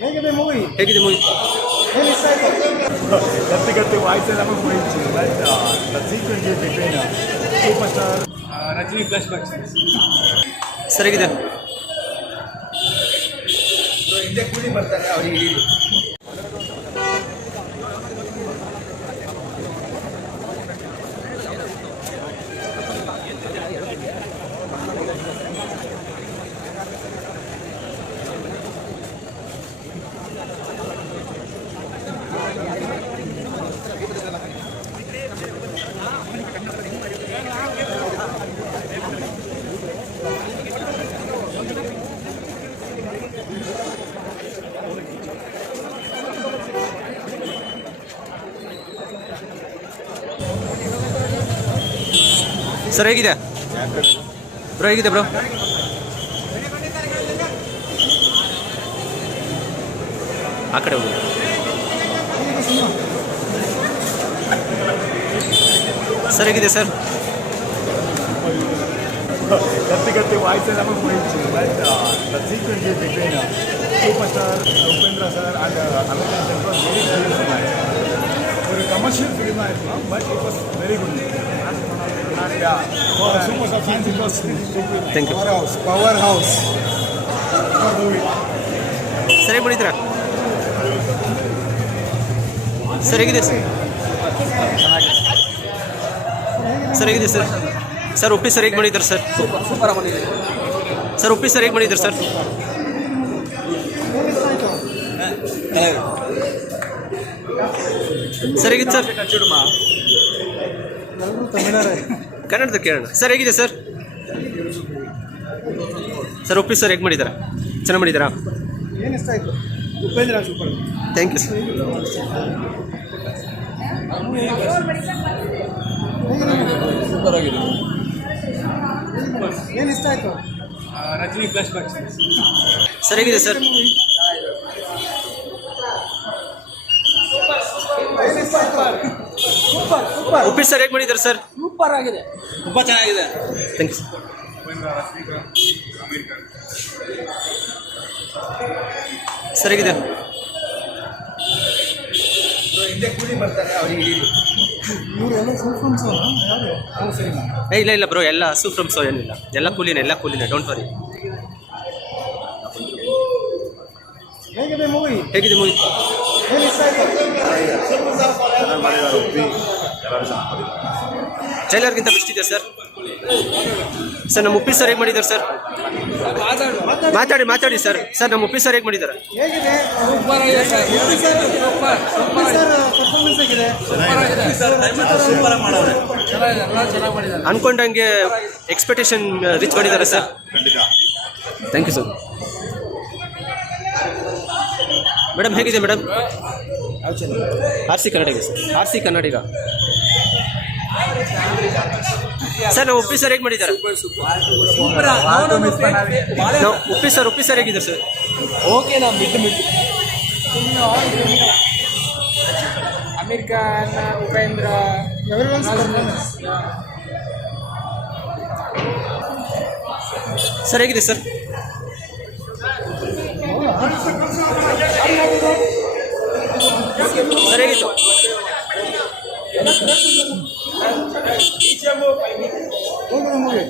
ಹೇಗಿದೆ ಮೂವಿ? ಗಟ್ಟಿ ವಾಯ್ಸ್ ಎಲ್ಲ ಹೋಯ್ತು but the sequence is between super star Rajini flashbacks ಸರಿಗಿದೆ. ಹಿಂದೆ ಕೂಲಿ ಬರ್ತಾರೆ ಅವರಿಗೆ. ಸರ್ ಹೇಗಿದೆ ಬ್ರೋ? ಹೇಗಿದೆ ಬ್ರೋ? ಆ ಕಡೆ ಹೋಗಿ. ಸರ್ ಹೇಗಿದೆ ಸರ್? ಗಟ್ಟಿ ವಾಯ್ಸ್ ಎಲ್ಲ ಹೋಯ್ತು but the sequence is between super star Upendra sir and Amitabh sir was very beautiful ಆಯಿತು. ஒரு ಕಮರ್ಷಿಯಲ್ ಫಿಲ್ಮ್ ಆಯಿತು but it was very good. Superstar fans it was thank you. Powerhouse. ಸರಿ ಮಾಡಿದ್ದೀರಾ? Sir ಹೇಗಿದೆ sir? Sir ಹೇಗಿದೆ sir? Sir Uppi sir ಹೇಗೆ ಮಾಡಿದ್ದಾರೆ sir? Super ಮಾಡಿದ್ದಾರೆ ಸರ್ ಉಪ್ಪಿ ಸರ್ ಹೇಗೆ ಮಾಡಿದ್ದಾರೆ ಸರ್? ಸರ್ ಹೇಗಿದೆ ಸರ್? ಕನ್ನಡದ ಕೇಳೋಣ. ಸರ್ ಹೇಗಿದೆ ಸರ್? ಸರ್ ಉಪ್ಪಿ ಸರ್ ಹೇಗೆ ಮಾಡಿದ್ದಾರೆ? ಚೆನ್ನಾಗಿ ಮಾಡಿದ್ದಾರಾ? ಏನು ಇಷ್ಟ ಆಯಿತು? Upendra super. Thank you sir. Super ಆಗಿದೆ. ಏನು ಇಷ್ಟ ಆಯಿತು? ರಜನಿ ಫ್ಲಾಶ್ ಬ್ಯಾಕ್ಸ್ ಸರ್ ಹೇಗಿದೆ sir? Super super. Uppi sir ಹೇಗೆ ಮಾಡಿದ್ದಾರೆ ಸರ್? ಸೂಪರ್ ಆಗಿದೆ, ತುಂಬ ಚೆನ್ನಾಗಿದೆ. Thank you sir. ಸರ್ ಹೇಗಿದೆ? ಹಿಂದೆ ಕೂಲಿ ಬರ್ತಾರೆ ಅವರಿಗೆ. ಇವರೆಲ್ಲ ಸೂಫ್ರಮ್ಸ್ ಯಾರು? ಸರಿ. ಇಲ್ಲ ಇಲ್ಲ ಬ್ರೋ, ಎಲ್ಲ ಸೂಫ್ರಮ್ಸೋ ಏನಿಲ್ಲ, ಎಲ್ಲ ಕೂಲಿನೇ ಡೋಂಟ್ ವರಿ. ಹೇಗಿದೆ ಮೂವಿ? ಹೇಗಿದೆ ಮೂವಿ? ಏನು ಇಷ್ಟ ಆಯಿತು? ಟ್ರೈಲರ್ಗಿಂತ ಬೆಸ್ಟ್ ಇದೆ ಸರ್. ಸರ್ ನಮ್ಮ ಉಪ್ಪಿ ಸರ್ ಹೇಗೆ ಮಾಡಿದ್ದಾರೆ ಸರ್? ಮಾತಾಡಿ ಸರ್. ಸರ್ ನಮ್ಮ ಉಪ್ಪಿ ಸರ್ ಹೇಗೆ ಮಾಡಿದ್ದಾರೆ? ಹೇಗಿದೆ? ಸೂಪರ್ ಆಗಿದೆ ಸರ್. ಪರ್ಫಾರ್ಮೆನ್ಸ್ ಹೇಗಿದೆ? ಚೆನ್ನಾಗಿ ಮಾಡಿದ್ದಾರೆ. ಅನ್ಕೊಂಡಂಗೆ ಎಕ್ಸ್ಪೆಕ್ಟೇಷನ್ ರೀಚ್ ಮಾಡಿದ್ದಾರೆ sir. Thank you sir. Madam ಹೇಗಿದೆ madam? R C Kannadiga sir. R C Kannadiga sir. ನಾವು ಉಪ್ಪಿ ಸರ್ ಹೇಗೆ ಮಾಡಿದ್ದಾರೆ? ಉಪ್ಪಿ ಸರ್ ಹೇಗಿದ್ದಾರೆ ಸರ್? ಓಕೆ, ನಾ ಮಿಡ್ ಅಮೀರ್ ಖಾನ್, ಉಪೇಂದ್ರ, ಸರ್ ಹೇಗಿದೆ ಸರ್? ಸರ್ ಹೇಗಿತ್ತು? ಮೂವಿ